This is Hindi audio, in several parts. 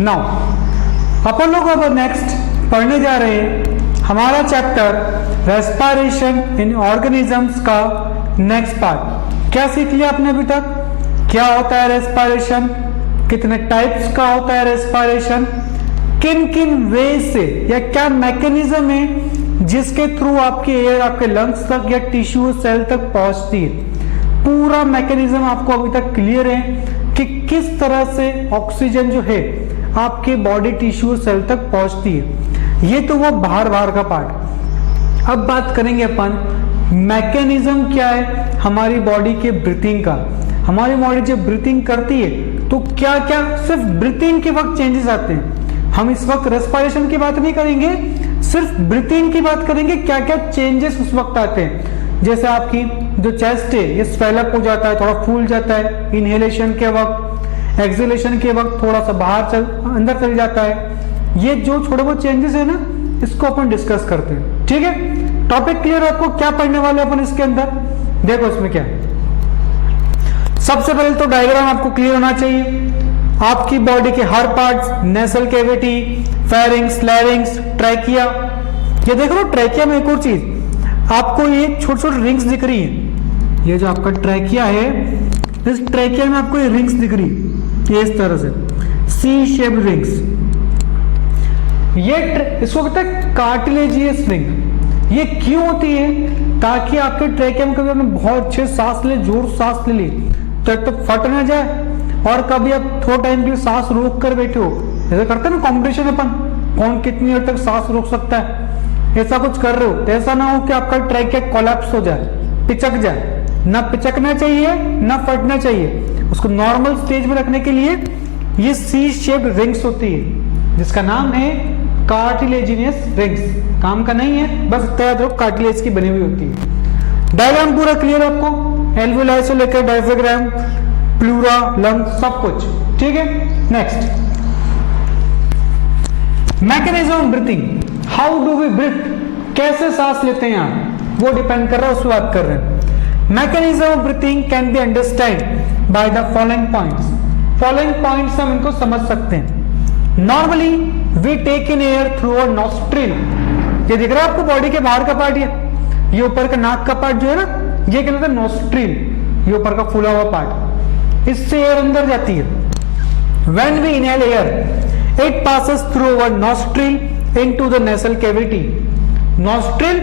नाउ अपन लोग अब नेक्स्ट पढ़ने जा रहे हैं हमारा चैप्टर रेस्पिरेशन इन ऑर्गेनिजम्स का नेक्स्ट पार्ट। क्या सीख लिया आपने अभी तक? क्या होता है रेस्पिरेशन, कितने टाइप्स का होता है रेस्पिरेशन, किन किन वे से या क्या मैकेनिज्म है जिसके थ्रू आपकी एयर आपके लंग्स तक या टिश्यू सेल तक पहुंचती है। पूरा मैकेनिज्म आपको अभी तक क्लियर है कि किस तरह से ऑक्सीजन जो है आपके बॉडी टिश्यू सेल तक पहुंचती है। ये तो वो बाहर बाहर का पार्ट। अब बात करेंगे अपन मैकेनिज्म क्या है हमारी बॉडी के ब्रीथिंग का। हमारी बॉडी जब ब्रीथिंग करती है तो क्या क्या सिर्फ ब्रीथिंग के वक्त चेंजेस आते हैं। हम इस वक्त रेस्पिरेशन की बात नहीं करेंगे, सिर्फ ब्रीथिंग की बात करेंगे। क्या क्या चेंजेस उस वक्त आते हैं, जैसे आपकी जो चेस्ट है ये स्वेलअप हो जाता है, थोड़ा फूल जाता है इनहेलेशन के वक्त, एक्सहेलेशन के वक्त थोड़ा सा अंदर चल जाता है। ये जो छोटे बहुत चेंजेस है ना, इसको अपन डिस्कस करते हैं। ठीक है, टॉपिक क्लियर है आपको? क्या पढ़ने वाले अपन इसके अंदर? देखो इसमें क्या है। सबसे पहले तो डायग्राम आपको क्लियर होना चाहिए। आपकी बॉडी के हर parts, nasal cavity, pharynx, larynx, trachea. ये देख लो ट्रैकिया में एक और चीज आपको ये छोटे छोटे रिंग्स दिख रही है। ये जो आपका ट्रैकिया है, इस ट्रैकिया में आपको ये रिंग्स दिख रही है, ये इस तरह से सी शेप्ड रिंग्स। ये इसको कहते हैं कार्टिलेजियस रिंग। ये क्यों होती है? ताकि आपके ट्रैकिया में कभी आपने बहुत अच्छे सांस ले, जोर सांस ले ली तो एक तो फट ना जाए, और कभी आप थोड़ा टाइम के लिए सांस रोक कर बैठे हो, ऐसा करते हैं ना कॉम्पिटिशन अपन, कौन कितनी देर तक सांस रोक सकता है, ऐसा कुछ कर रहे हो तो ऐसा ना हो कि आपका ट्रैकिया कोलैप्स हो जाए, पिचक जाए। ना पिचकना चाहिए ना फटना चाहिए। उसको नॉर्मल स्टेज में रखने के लिए ये सी शेप्ड रिंग्स होती है, जिसका नाम है कार्टिलेजिनियस रिंग्स। काम का नहीं है, बस इतना याद रखो कार्टिलेज की बनी हुई होती है। डायग्राम पूरा क्लियर है आपको? एल्वियोलाई से लेकर डायफ्राम, प्लूरा, लंग, सब कुछ ठीक है। Next, mechanism of breathing. How do we breathe, कैसे सांस लेते हैं आप, वो डिपेंड कर रहा है, उस बात कर रहे हैं। Mechanism of breathing can be understand by the following points. Following points हम इनको समझ सकते हैं। Normally we take in air through a nostril. ये दिख रहा है आपको बॉडी के बाहर का पार्ट, ये ऊपर का नाक का पार्ट जो है ना, ये कहते हैं नॉस्ट्रिल, ये ऊपर का फूला हुआ पार्ट, इससे एयर अंदर जाती है। When we inhale air it passes through our nostril into the nasal cavity. Nostril,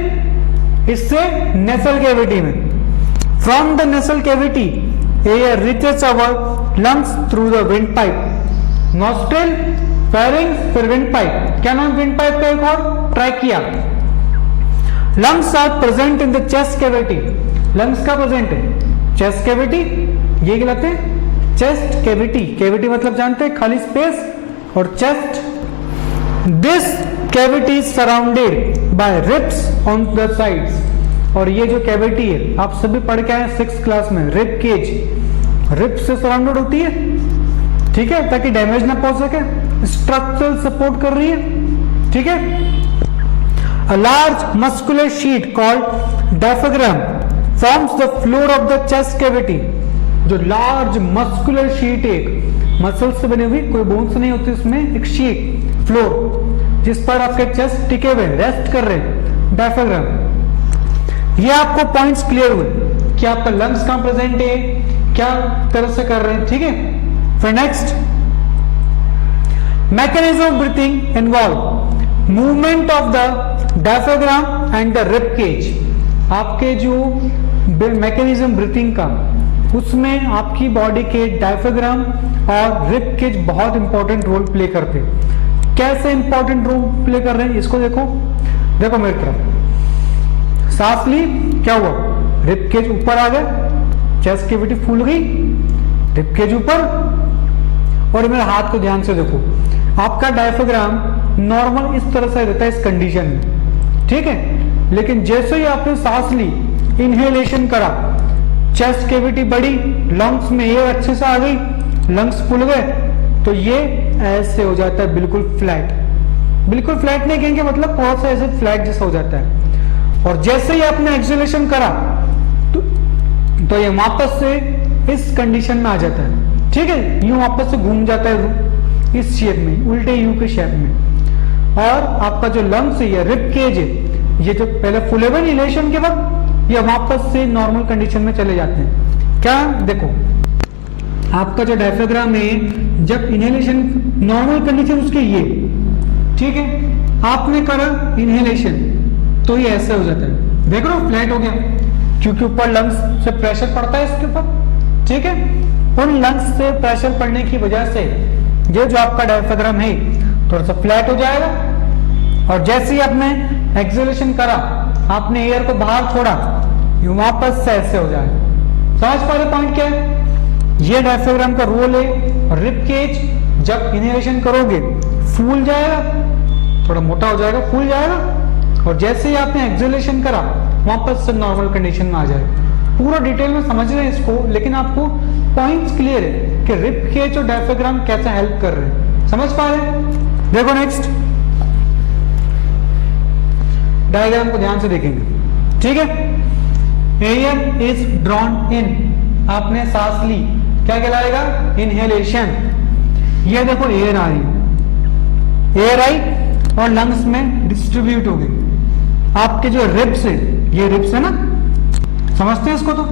इससे नेसल कैविटी में। From the nasal cavity air reaches our lungs through the windpipe. Nostril, pharynx, फिर विंड पाइप। क्या नाम विंड पाइप का एक और? Trachea. Lungs are present in the chest cavity. Lungs का प्रेजेंट है चेस्ट कैविटी, ये कहलाते हैं चेस्ट कैविटी। कैविटी मतलब जानते हैं खाली स्पेस, और chest. This cavity is surrounded by ribs on the sides. और ये जो कैविटी है आप सभी पढ़ के आए 6th क्लास में, रिब केज, रिब से सराउंडेड होती है, ठीक है, ताकि डैमेज ना पहुंच सके। स्ट्रक्चरल सपोर्ट कर रही है, ठीक है। A large muscular sheet called diaphragm forms the floor of the chest cavity. जो लार्ज मस्कुलर शीट, एक मसल से बनी हुई, कोई बोन्स नहीं होती उसमें, एक शीट, फ्लोर, जिस पर आपके चेस्ट टिके हुए रेस्ट कर रहे हैं, डायफ्राम। ये आपको पॉइंट्स क्लियर हुए कि आपका लंग्स कहां प्रेजेंट है, क्या तरह से कर रहे हैं, ठीक है। फिर next, mechanism of breathing involve movement of the diaphragm and the rib cage. आपके जो मैकेनिज्म ब्रीथिंग का, उसमें आपकी बॉडी के डायफ्राम और रिब केज बहुत इंपॉर्टेंट रोल प्ले करते हैं। कैसे इंपॉर्टेंट रोल प्ले कर रहे हैं इसको देखो। देखो मेरी तरफ, सांस ली, क्या हुआ, रिब केज ऊपर आ गया, चेस्ट कैविटी फूल गई, रिब केज ऊपर। और मेरे हाथ को ध्यान से देखो, आपका डायफ्राम नॉर्मल इस तरह से रहता है इस कंडीशन में, ठीक है। लेकिन जैसे ही आपने सांस ली, इनहेलेशन करा, चेस्ट कैविटी बढ़ी, लंग्स में एयर अच्छे से आ गई, लंग्स फूल गए, तो ये ऐसे हो जाता है बिल्कुल फ्लैट। बिल्कुल फ्लैट नहीं कहेंगे, मतलब थोड़ा सा ऐसे फ्लैट जैसा हो जाता है। और जैसे ही आपने एक्सहेलेशन करा तो ये वापस से इस कंडीशन में आ जाता है, ठीक है, यूं वापस से घूम जाता है इस शेप में, उल्टे यू के शेप में। और आपका जो लंग्स है या रिब केज है, ये जो पहले फुलेबल इनहेलेशन के वक्त ये वापस से नॉर्मल कंडीशन में चले जाते हैं। क्या देखो, आपका जो डायफ्राम है जब इनहेलेशन नॉर्मल कंडीशन उसके ये, ठीक है, आपने करा इनहेलेशन तो ये ऐसे हो जाता है, देख रहे हो फ्लैट हो गया, क्योंकि ऊपर लंग्स से प्रेशर पड़ता है इसके ऊपर, ठीक है। उन लंग्स से प्रेशर पड़ने की वजह से ये जो आपका डायफ्राम है थोड़ा सा फ्लैट हो जाएगा, और जैसे ही आपने एक्सहेलेशन करा, आपने एयर को बाहर छोड़ा, ये वापस से ऐसे हो जाएगा। समझ पा रहे पॉइंट क्या है? ये डायफ्राम का रोल है। रिब केज जब इनहेलेशन करोगे फूल जाएगा, थोड़ा मोटा हो जाएगा, फूल जाएगा, और जैसे ही आपने एक्सहेलेशन करा वापस से नॉर्मल कंडीशन में आ जाएगा। पूरा डिटेल में समझ रहे हैं इसको, लेकिन आपको पॉइंट्स क्लियर है कि रिब केज और डायफ्राम कैसे हेल्प कर रहे हैं। समझ पा रहे हैं? देखो नेक्स्ट डायग्राम को ध्यान से देखेंगे, ठीक है। एयर इज ड्रॉन इन, आपने सांस ली, क्या कहलाएगा? इनहेलेशन। ये देखो एयर आ रही, एयर आई और लंग्स में डिस्ट्रीब्यूट हो गई। आपके जो रिब्स है, ये रिब्स है ना, समझते हैं इसको? तो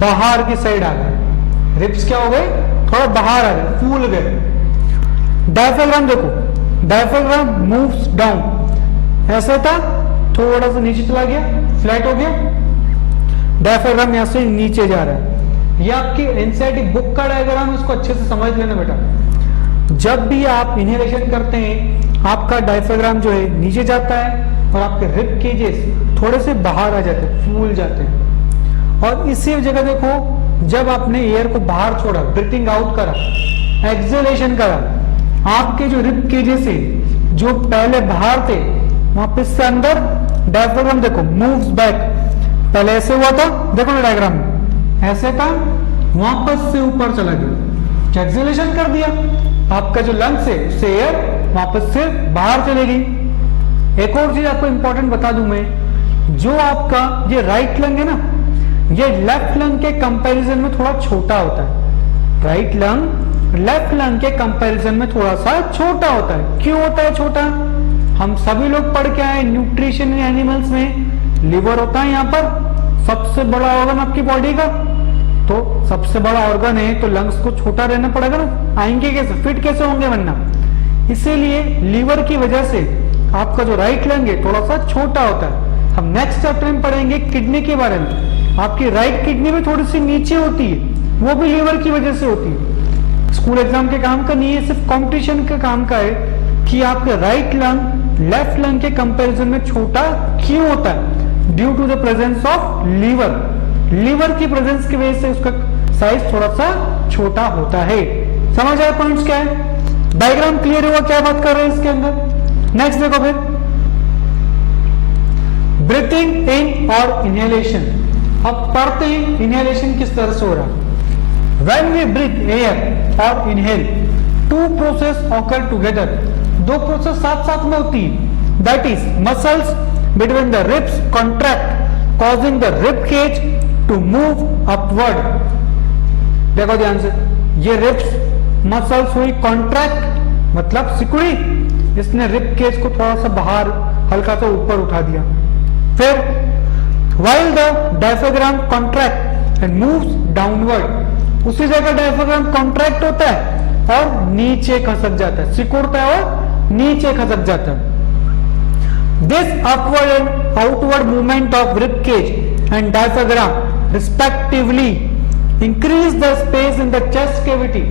बाहर की साइड आ गए रिब्स, क्या हो गए? थोड़ा बाहर आ गए, फूल गए। डायफ्राम देखो, डायफ्राम मूव्स डाउन, ऐसा था, थोड़ा सा नीचे चला गया, फ्लैट हो गया। डायफ्राम यहां से नीचे जा रहा है। ये आपकी एनसीईआरटी बुक का डायग्राम, इसको अच्छे से समझ लेना बेटा। जब भी आप इनहेलेशन करते हैं, आपका डायफ्राम जो है नीचे जाता है और आपके रिब केजेस थोड़े से बाहर आ जाते हैं, फूल जाते हैं। और इसी जगह देखो, जब आपने एयर को बाहर छोड़ा, ब्रीथिंग आउट करा, एक्सहेलेशन करा, आपके जो रिब केजेस है जो पहले बाहर थे वापस से अंदर, डायफ्राम देखो मूव्स बैक। पहले ऐसे हुआ था, देखो ना डायग्राम में, ऐसे था, वापस से ऊपर चला गया, एक्सहेलेशन कर दिया। आपका जो लंग्स है उससे एयर वापस से बाहर चलेगी। एक और चीज आपको इंपॉर्टेंट बता दूं मैं, जो आपका ये राइट लंग है ना, ये लेफ्ट लंग के कंपैरिजन में थोड़ा छोटा होता है। राइट लंग लेफ्ट लंग के कंपैरिजन में थोड़ा सा छोटा होता है। क्यों होता है छोटा? हम सभी लोग पढ़ के आए न्यूट्रिशन इन एनिमल्स में, लिवर होता है यहाँ पर, सबसे बड़ा ऑर्गन आपकी बॉडी का, तो सबसे बड़ा ऑर्गन है तो लंग्स को छोटा रहना पड़ेगा ना, आएंगे कैसे, फिट कैसे होंगे वरना। इसीलिए लीवर की वजह से आपका जो राइट लंग है थोड़ा सा छोटा होता है। हम नेक्स्ट चैप्टर में पढ़ेंगे किडनी के बारे में। आपकी राइट किडनी में थोड़ी सी नीचे होती है, वो भी लीवर की वजह से होती है। स्कूल एग्जाम के काम का नहीं है, सिर्फ कॉम्पिटिशन के काम का है कि आपके राइट लंग लेफ्ट लंग के कंपैरिजन में छोटा क्यों होता है? Due to the presence of liver. Liver की प्रेजेंस की वजह से उसका साइज थोड़ा सा छोटा होता है। समझ आए पॉइंट्स क्या है? डायग्राम क्लियर हुआ क्या बात कर रहे हैं इसके अंदर? नेक्स्ट देखो फिर, ब्रीथिंग इन और इनहेलेशन। अब पढ़ते हैं इनहेलेशन किस तरह से हो रहा है। When we breathe air or inhale, two process occur together. दो प्रोसेस साथ साथ में होती है। That is, muscles between the ribs contract, causing the rib cage to move upward. देखो ध्यान से, ये रिब्स मसल्स हुई कॉन्ट्रैक्ट, मतलब सिकुड़ी, इसने रिब केज को थोड़ा सा बाहर हल्का सा ऊपर उठा दिया। फिर while the diaphragm contract and moves downward, उसी जगह डायफ्राम कॉन्ट्रैक्ट होता है और नीचे खसक जाता है, सिकुड़ता है और नीचे खसक जाता है। This upward and outward movement of rib cage and diaphragm respectively increase the space in the chest cavity.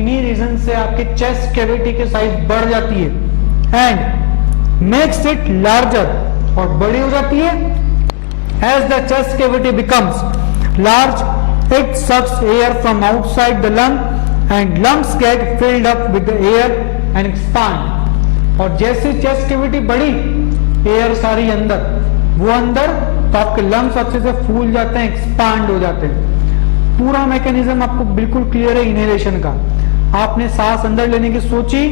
इन्हीं रीजन से आपके चेस्ट कैविटी की साइज बढ़ जाती है एंड मेक्स इट लार्जर, और बड़ी हो जाती है। As the chest cavity becomes large, it sucks air from outside the lung and lungs get filled up with the air and expand। और जैसे चेस्ट कैविटी बढ़ी, एयर सारी अंदर, वो अंदर, तो आपके लंग्स अच्छे से फूल जाते हैं, एक्सपांड हो जाते हैं। पूरा मैकेनिज्म आपको बिल्कुल क्लियर है इनहेलेशन का। आपने सांस अंदर लेने की सोची,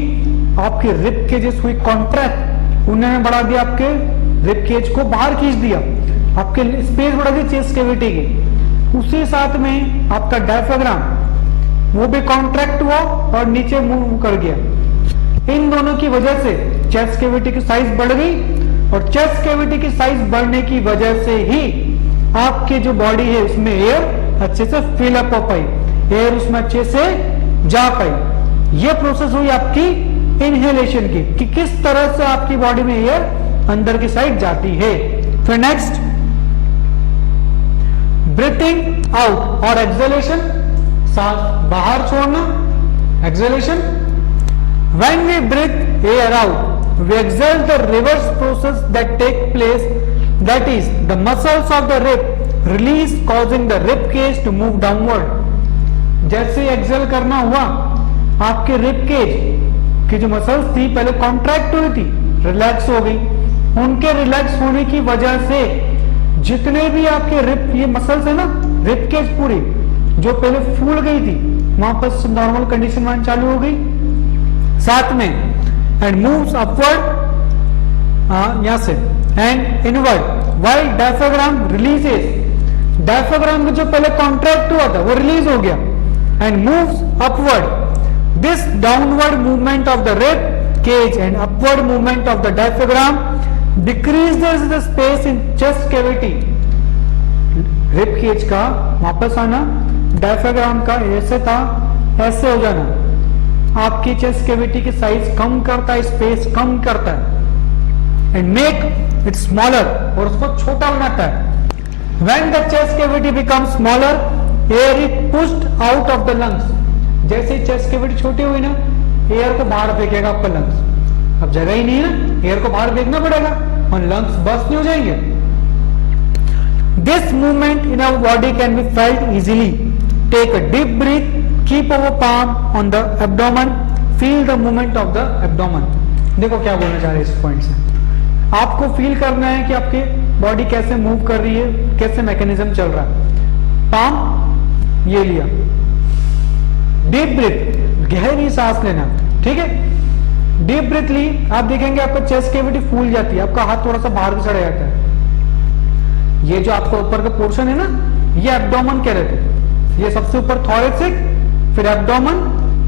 आपके रिब केजेस हुई कॉन्ट्रैक्ट, उन्होंने बढ़ा दिया, आपके रिब केज को बाहर खींच दिया, आपके स्पेस बढ़ा दी चेस्ट कैविटी की। उसी साथ में आपका डायफ्राम वो भी कॉन्ट्रैक्ट हुआ और नीचे मूव कर गया। इन दोनों की वजह से चेस्ट कैविटी की साइज बढ़ गई और चेस्ट कैविटी की साइज बढ़ने की वजह से ही आपकी जो बॉडी है उसमें एयर अच्छे से फिल अप हो पाई, एयर उसमें अच्छे से जा पाई। ये प्रोसेस हुई आपकी इनहेलेशन की, कि किस तरह से आपकी बॉडी में एयर अंदर की साइड जाती है। फिर नेक्स्ट ब्रीथिंग आउट और एक्सहेलेशन, सांस बाहर छोड़ना, exhalation. When we breathe air out we exhale the reverse process that take place, that is the muscles of the rib release causing the rib cage to move downward. जैसे एक्सहेल करना हुआ, आपके रिब केज की जो मसल्स थी पहले कॉन्ट्रैक्ट हुई थी, रिलैक्स हो गई। उनके रिलैक्स होने की वजह से जितने भी आपके रिब, ये मसल्स है ना, रिब केज पूरी जो पहले फूल गई थी वापस नॉर्मल कंडीशन में चालू हो गई। साथ में एंड मूव्स अपवर्ड, यहां से and inward, while diaphragm releases, diaphragm में जो पहले कॉन्ट्रैक्ट हुआ था वो रिलीज हो गया and moves upward. This downward movement of the rib cage and upward movement of the diaphragm decreases the space in chest cavity। Rib cage का वापस आना, डायफ्राग्राम का ऐसे था ऐसे हो जाना, आपकी चेस्ट कैविटी की साइज कम करता है, स्पेस कम करता है एंड मेक इट स्मॉलर, और उसको छोटा बनाता है। When the chest cavity become smaller air is pushed out of the lungs. जैसे ही चेस्ट कैविटी छोटी हुई ना, एयर को बाहर फेंकेगा आपका लंग्स। अब जगह ही नहीं है ना, एयर को बाहर फेंकना पड़ेगा और लंग्स बस्ट नहीं हो जाएंगे। This movement in our body can be felt easily. Take a deep breath, keep our palm on the abdomen, feel the movement of the abdomen. देखो क्या बोलना चाह रहे हैं इस पॉइंट से, आपको फील करना है कि आपकी बॉडी कैसे मूव कर रही है, कैसे मैकेनिज्म चल रहा है। पाम ये लिया, डीप ब्रीथ, गहरी सांस लेना, ठीक है। डीप ब्रीथ ली, आप देखेंगे आपका चेस्ट कैविटी फूल जाती है, आपका हाथ थोड़ा सा बाहर भी चढ़ा जाता है। ये जो आपका ऊपर का पोर्शन है ना, ये एब्डोमेन कह रहे थे, ये सबसे ऊपर थोरेसिक, फिर एब्डोमेन,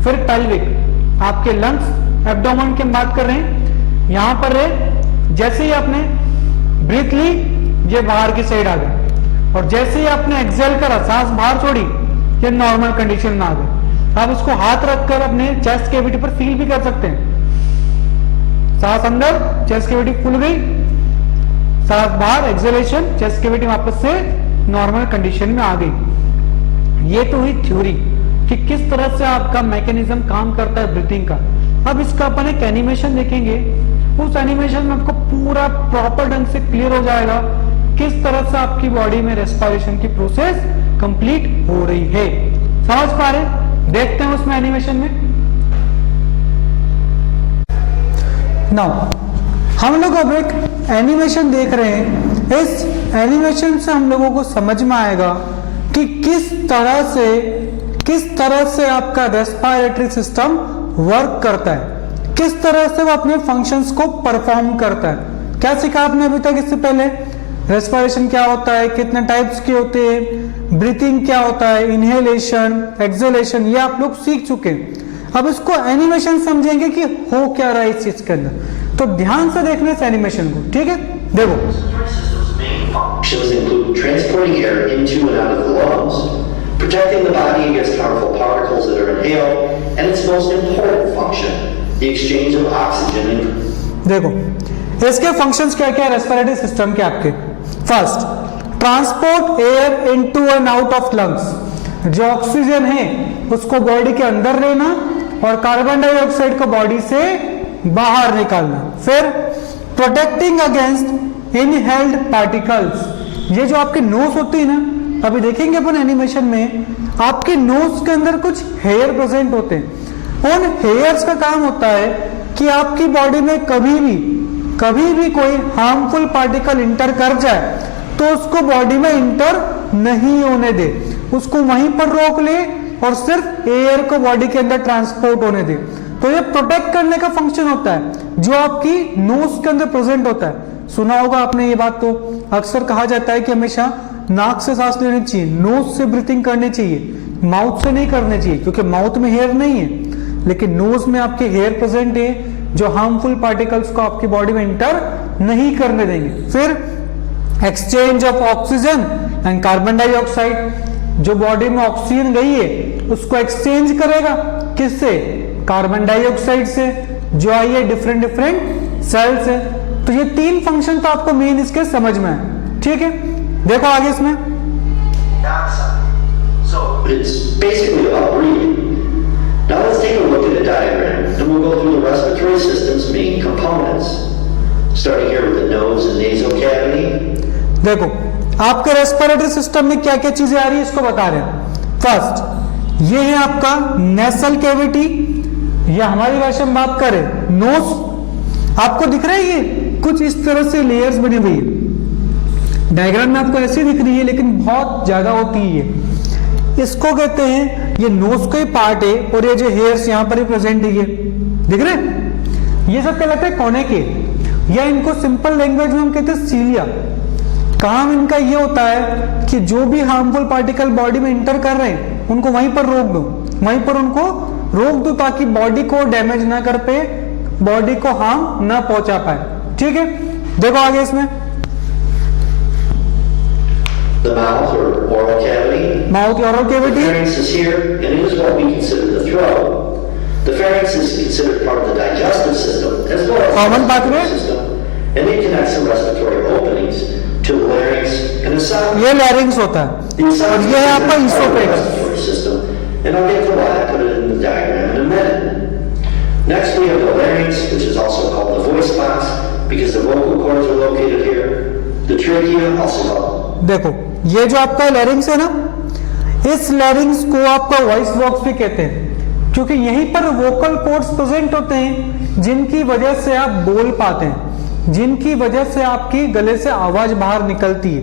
फिर पेल्विक। आपके लंग्स एब्डोमेन की बात कर रहे हैं, यहां पर है। जैसे ही आपने ब्रीथ ली, ये बाहर की साइड आ गया, और जैसे ही आपने एक्सहेल करा, सांस बाहर छोड़ी, ये नॉर्मल कंडीशन में आ गए। आप इसको हाथ रखकर अपने चेस्ट कैविटी पर फील भी कर सकते हैं। सांस अंदर, चेस्ट कैविटी खुल गई, सांस बाहर, एक्सहेलेशन, चेस्ट कैविटी वापस से नॉर्मल कंडीशन में आ गई। ये तो हुई थ्योरी कि किस तरह से आपका मैकेनिज्म काम करता है ब्रीथिंग का। अब इसका अपन एक एनिमेशन देखेंगे, उस एनिमेशन में आपको पूरा प्रॉपर ढंग से क्लियर हो जाएगा किस तरह से आपकी बॉडी में रेस्पिरेशन की प्रोसेस कंप्लीट हो रही है। समझ पा रहे? देखते हैं उसमें एनिमेशन में। नाउ हम लोग अब एक एनिमेशन देख रहे हैं। इस एनिमेशन से हम लोगों को समझ में आएगा कि किस तरह से आपका रेस्पिरेटरी सिस्टम वर्क करता है, किस तरह से वो अपने फंक्शंस को परफॉर्म करता है। क्या सीखा आपने अभी तक इससे पहले? रेस्पिरेशन क्या होता है, कितने टाइप्स के होते हैं, ब्रीथिंग क्या होता है, इनहेलेशन, एक्सहेलेशन, ये आप लोग सीख चुके हैं। अब इसको एनिमेशन समझेंगे कि हो क्या रहा है इस चीज के अंदर। तो ध्यान से देखना इस एनिमेशन को, ठीक है? देखो, functions include transporting air into and out of the lungs, protecting the body against harmful particles that are inhaled, and its most important function, the exchange of oxygen and देखो इसके फंक्शंस क्या क्या है रेस्पिरेटरी सिस्टम के आपके। First, transport air into and out of lungs. जो ऑक्सीजन है उसको बॉडी के अंदर लेना और कार्बन डाइऑक्साइड को बॉडी से बाहर निकालना। फिर प्रोटेक्टिंग अगेंस्ट इनहेल्ड पार्टिकल्स। ये जो आपकी नोज होती है ना, अभी देखेंगे अपन एनिमेशन में, आपके नोज के अंदर कुछ हेयर प्रेजेंट होते हैं। उन हेयर्स का काम होता है कि आपकी बॉडी में कभी भी कोई हार्मफुल पार्टिकल इंटर कर जाए तो उसको बॉडी में इंटर नहीं होने दे, उसको वहीं पर रोक ले और सिर्फ एयर को बॉडी के अंदर ट्रांसपोर्ट होने दे। तो ये प्रोटेक्ट करने का फंक्शन होता है जो आपकी नोज के अंदर प्रेजेंट होता है। सुना होगा आपने ये बात, तो अक्सर कहा जाता है कि हमेशा नाक से सांस लेनी चाहिए, नोज से ब्रीथिंग करनी चाहिए। माउथ से नहीं करने चाहिए, क्योंकि माउथ में हेयर नहीं है, लेकिन नोज में आपके हेयर प्रेजेंट है जो हार्मफुल पार्टिकल्स को आपकी बॉडी में इंटर नहीं करने देंगे। फिर exchange of oxygen and carbon dioxide, जो बॉडी में ऑक्सीजन गई है उसको एक्सचेंज करेगा किससे? कार्बन डाइऑक्साइड से, जो आई है डिफरेंट सेल से। तो ये 3 फंक्शन तो आपको मेन इसके समझ में है, ठीक है। देखो आगे इसमें So it's basically about breathing. Now let's take a look at a diagram and we'll go through the respiratory system's main components. Starting here with the nose and nasal cavity. देखो आपके रेस्पिरेटरी सिस्टम में क्या क्या चीजें आ रही है इसको बता रहे हैं। फर्स्ट ये है आपका नेसल कैविटी, या हमारी भाषा में बात करें नोज। आपको दिख रहा है ये कुछ इस तरह से लेयर्स बनी हुई है, डायग्राम में आपको ऐसी दिख रही है लेकिन बहुत ज्यादा होती है। इसको कहते हैं, ये नोज का ही पार्ट है और ये जो हेयर्स यहाँ पर ही प्रेजेंट है, ये दिख रहे हैं, ये सब कहलाते हैं कोने के, या इनको सिंपल लैंग्वेज में हम कहते हैं सीलिया। काम इनका ये होता है कि जो भी हार्मफुल पार्टिकल बॉडी में इंटर कर रहे हैं उनको वहीं पर रोक दो, वहीं पर उनको रोक दो ताकि बॉडी को डैमेज ना कर पाए, बॉडी को हार्म ना पहुंचा पाए, ठीक है। देखो आगे इसमें The mouth or oral cavity. Mouth oral The cavity, pharynx is here, and it is what we consider the throat. The pharynx is considered part of the digestive system as well as Common the pathway. respiratory system, and it connects the respiratory openings to the larynx and the esophagus. ये लैरिंग्स होता है, The esophagus और ये है is आपका part of the oesophagus. respiratory system, and I'll get to why I put it in the diagram in a minute. Next, we have the larynx, which is also called the voice box because the vocal cords are located here. The trachea, also called. देखो ये जो आपका लैरिंग्स है ना, इस लैरिंग्स को आपका वॉइस बॉक्स भी कहते हैं, क्योंकि यहीं पर वोकल कॉर्ड्स प्रेजेंट होते हैं जिनकी वजह से आप बोल पाते हैं, जिनकी वजह से आपकी गले से आवाज बाहर निकलती है।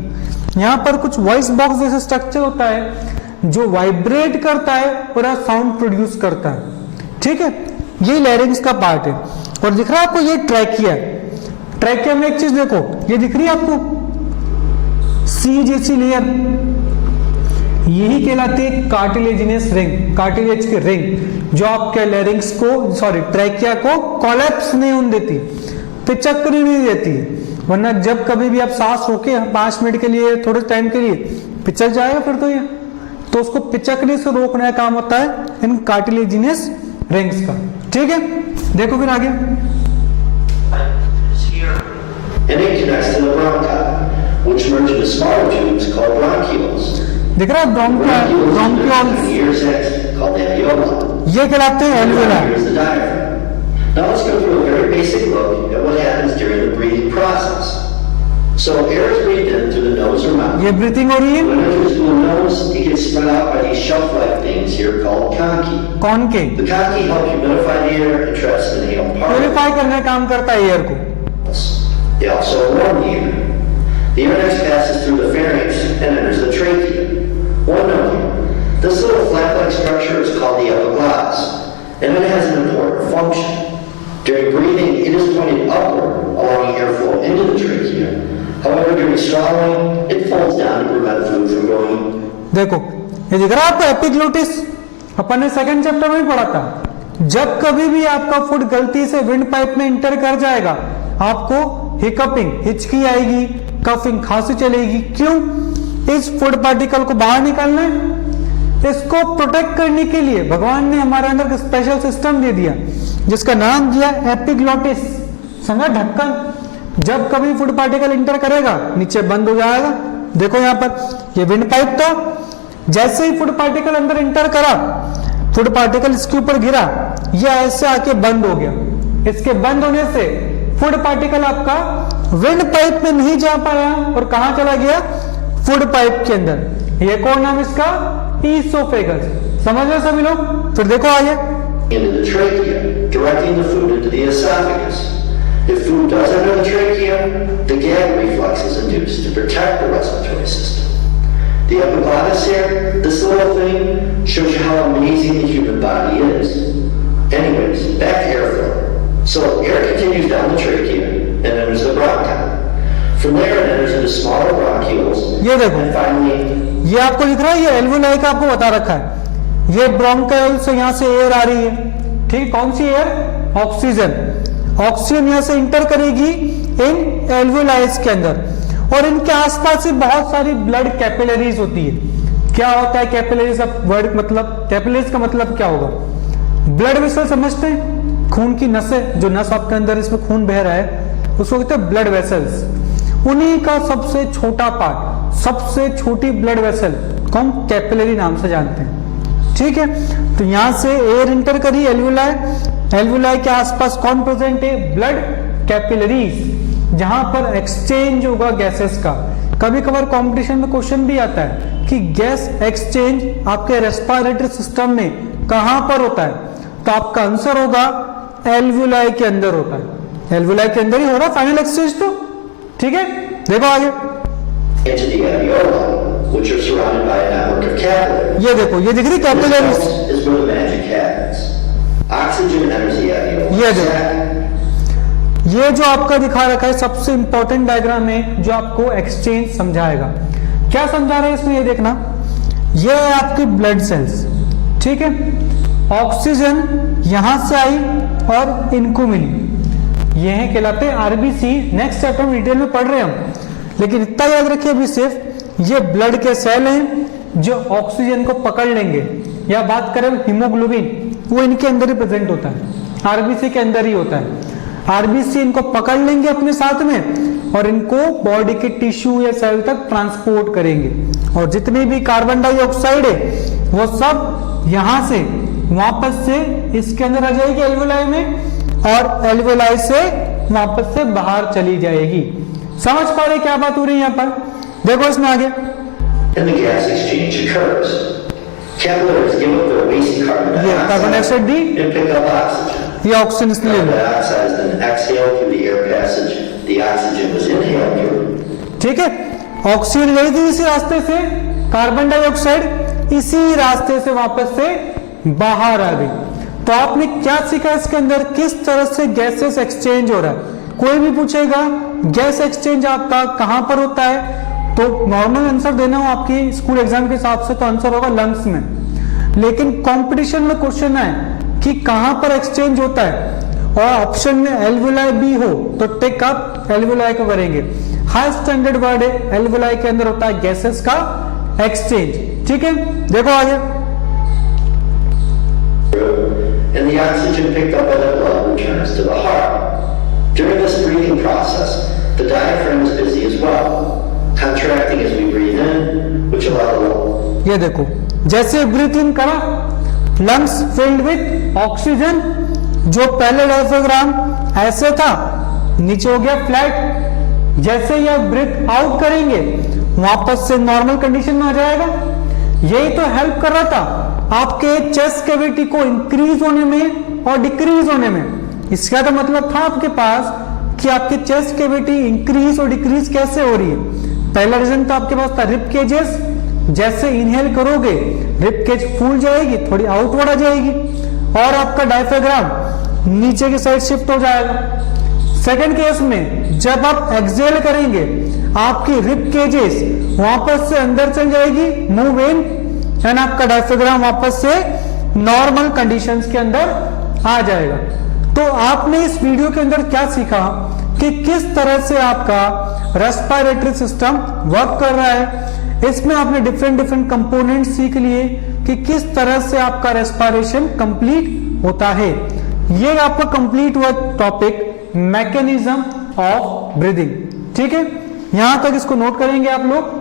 यहाँ पर कुछ वॉइस बॉक्स जैसे स्ट्रक्चर होता है जो वाइब्रेट करता है और साउंड प्रोड्यूस करता है, ठीक है। ये लैरिंग्स का पार्ट है। और दिख रहा है आपको ये ट्रैकिया, ट्रैकिया में एक चीज देखो, ये दिख रही है आपको सी जैसी लेयर, यही कहलाती है कार्टिलेजिनस रिंग, कार्टिलेज की रिंग, जो आपके लैरिंग्स को ट्रैकिया को कोलैप्स नहीं होने देती, पिचकने नहीं देती। वरना जब कभी भी आप सांस रोके 5 मिनट के लिए, थोड़े टाइम के लिए, पिचक जाएगा फिर तो ये, तो उसको पिचकने से रोकने का काम होता है इन कार्टिलेजिनस रिंग्स का, ठीक है। देखो फिर आगे, And it connects to the bronchi, which merge into smaller tubes called bronchioles. दिख रहा है bronchioles, Ears next, called alveoli. ये कहलाते हैं एल्वियोला। Here's the diaphragm. Now let's go through a very basic look at what happens during the breathing process. So air is breathed in through the nose or mouth. ये ब्रीथिंग हो रही है, When it enters through the nose, it gets spread out by these shelf-like things here called conchi. कौन के The conchi help humidify the air and traps the inhaled particles. Purify करने का काम करता है एयर को। They also warm the air. The air next passes through the pharynx and enters the trachea. One note here. This little flap-like structure is called the epiglottis, and it has an important function. During breathing, it is pointed upward, allowing airflow into the trachea. However, during swallowing, it folds down to prevent food from going. देखो ये दिख रहा है आपको एपिग्लोटिस, अपन ने सेकंड चैप्टर में भी पढ़ा था। जब कभी भी आपका फूड गलती से विंड पाइप में इंटर कर जाएगा, आपको हिकअपिंग, हिचकी आएगी, कफिंग, खांसी चलेगी। क्यों? इस फूड पार्टिकल को बाहर निकालना है। इसको प्रोटेक्ट करने के लिए भगवान ने हमारे अंदर एक स्पेशल सिस्टम दे दिया जिसका नाम दिया एपिग्लोटिस, समझा, ढक्कन। जब कभी फूड पार्टिकल इंटर करेगा नीचे बंद हो जाएगा। देखो यहाँ पर ये विंड पाइप था, जैसे ही फूड पार्टिकल अंदर इंटर करा, फूड पार्टिकल इसके ऊपर गिरा, ये ऐसे आके बंद हो गया। इसके बंद होने से फूड पार्टिकल आपका विंड पाइप में नहीं जा पाया और कहां चला गया? फूड पाइप के अंदर। ये कौन नाम इसका? ईसोफेगस। समझ रहे सभी लोग? फिर देखो आगे, Into the trachea, directing the food into the esophagus. If food does enter the trachea, the gag reflex is induced to protect the respiratory system. The epiglottis here, this little thing, shows you how amazing the human body is. Anyways, back to airflow. So air continues down the trachea and enters the bronchi. From there it enters into smaller bronchioles. ये देखो, And finally, ये आपको दिख रहा है, ये एल्वोलाई का आपको बता रखा है। ये ब्रोंकायोल से यहाँ से एयर आ रही है, ठीक, कौन सी एयर? ऑक्सीजन। ऑक्सीजन यहाँ से इंटर करेगी इन एल्वुलाइज के अंदर, और इनके आसपास से बहुत सारी ब्लड कैपिलरीज होती है। क्या होता है कैपिलरीज? अब वर्ड मतलब कैपिलरीज का मतलब क्या होगा? ब्लड वेसल समझते हैं, खून की नसें, जो नस आपके अंदर इसमें खून बह रहा है उसको कहते हैं ब्लड वेसल्स। उन्हीं का सबसे छोटा पार्ट, सबसे छोटी ब्लड वेसल को हम कैपिलरी नाम से जानते हैं, ठीक है। तो यहां से एयर इंटर करी एल्वुलाई, एल्वुलाई के आसपास कौन प्रेजेंट है? ब्लड कैपिलरीज, जहां पर एक्सचेंज होगा गैसेस का। कभी कभार कॉम्पिटिशन में क्वेश्चन भी आता है कि गैस एक्सचेंज आपके रेस्पिरेटरी सिस्टम में कहां पर होता है, तो आपका आंसर होगा एल्वुलाई के अंदर होता है। एल्वुलाई के अंदर ही हो रहा फाइनल एक्सचेंज, तो ठीक है। देखो आगे, into the alveoli, which are surrounded by a network of capillaries. ये देखो, ये दिख रही This capillaries, house is where the magic happens. Oxygen enters the alveoli. ये देखो, ये जो आपका दिखा रखा है सबसे इंपॉर्टेंट डायग्राम है जो आपको एक्सचेंज समझाएगा। क्या समझा रहा है इसमें? ये देखना, ये है आपकी ब्लड सेल्स, ठीक है। ऑक्सीजन यहां से आई और इनको मिली, ये है कहलाते हैं आरबीसी। नेक्स्ट चैप्टर में डिटेल में पढ़ रहे हैं हम, लेकिन इतना याद रखिए अभी सिर्फ ये ब्लड के सेल हैं जो ऑक्सीजन को पकड़ लेंगे, या बात करें हीमोग्लोबिन, वो इनके अंदर ही प्रेजेंट होता है, आरबीसी के अंदर ही होता है। आरबीसी इनको पकड़ लेंगे अपने साथ में और इनको बॉडी के टिश्यू या सेल तक ट्रांसपोर्ट करेंगे, और जितनी भी कार्बन डाइऑक्साइड है वो सब यहां से वापस से इसके अंदर आ जाएगी एल्वुलाई में, और एल्वुलाई से वापस से बाहर चली जाएगी। समझ पा रहे क्या बात हो रही है यहाँ पर? देखो इसमें आगे, And the gas exchange occurs. Capillaries give up their waste carbon ये carbon dioxide the, and pick up oxygen. ये ऑक्सीजन इसलिए Carbon ले लो, dioxide is then exhaled through the air passage. The oxygen was inhaled through. ठीक है। ऑक्सीजन गई थी इसी रास्ते से, कार्बन डाइऑक्साइड इसी रास्ते से वापस से बाहर आ गई। तो आपने क्या सीखा इसके अंदर? किस तरह से गैसेस एक्सचेंज हो रहा है। कोई भी पूछेगा गैस एक्सचेंज आपका कहां पर होता है, तो नॉर्मल आंसर देना हो आपकी स्कूल एग्जाम के हिसाब से तो आंसर होगा लंग्स में। लेकिन कंपटीशन में क्वेश्चन है कि कहां पर एक्सचेंज होता है, और ऑप्शन में एल्वुलाई बी हो तो टेक अप एल्वुलाई को करेंगे। हाई स्टैंडर्ड वर्ड है, एल्वुलाई के अंदर होता है गैसेस का एक्सचेंज, ठीक है। देखो आगे, And the oxygen picked up by the blood returns to the heart. During this breathing process, the diaphragm is busy as well, contracting as we breathe in, which allow the ये देखो, जैसे ब्रीथ इन करा, लंग्स फिल्ड विथ ऑक्सीजन, जो पहले डायफ्राम ऐसे था नीचे हो गया फ्लैट, जैसे ये ब्रीथ आउट करेंगे वापस से नॉर्मल कंडीशन में आ जाएगा। यही तो हेल्प कर रहा था आपके चेस्ट कैविटी को इंक्रीज होने में और डिक्रीज होने में। इसका तो मतलब था आपके पास कि आपके चेस्ट कैविटी इंक्रीज और डिक्रीज कैसे हो रही है। पहला रीजन तो आपके पास था रिब केजेस, जैसे इनहेल करोगे रिब केज फूल जाएगी, थोड़ी आउटवर्ड आ जाएगी, और आपका डायफ्राम नीचे की साइड शिफ्ट हो जाएगा। सेकंड केस में जब आप एक्सहेल करेंगे आपकी रिब केजेस वापस से अंदर चल जाएगी, मूव इन, एंड आपका डायफ्राम वापस से नॉर्मल कंडीशंस के अंदर आ जाएगा। तो आपने इस वीडियो के अंदर क्या सीखा कि किस तरह से आपका रेस्पिरेटरी सिस्टम वर्क कर रहा है। इसमें आपने डिफरेंट कंपोनेंट सीख लिए कि किस तरह से आपका रेस्पिरेशन कंप्लीट होता है। ये आपका कंप्लीट हुआ टॉपिक मैकेनिज्म ऑफ ब्रीदिंग, ठीक है। यहां तक इसको नोट करेंगे आप लोग।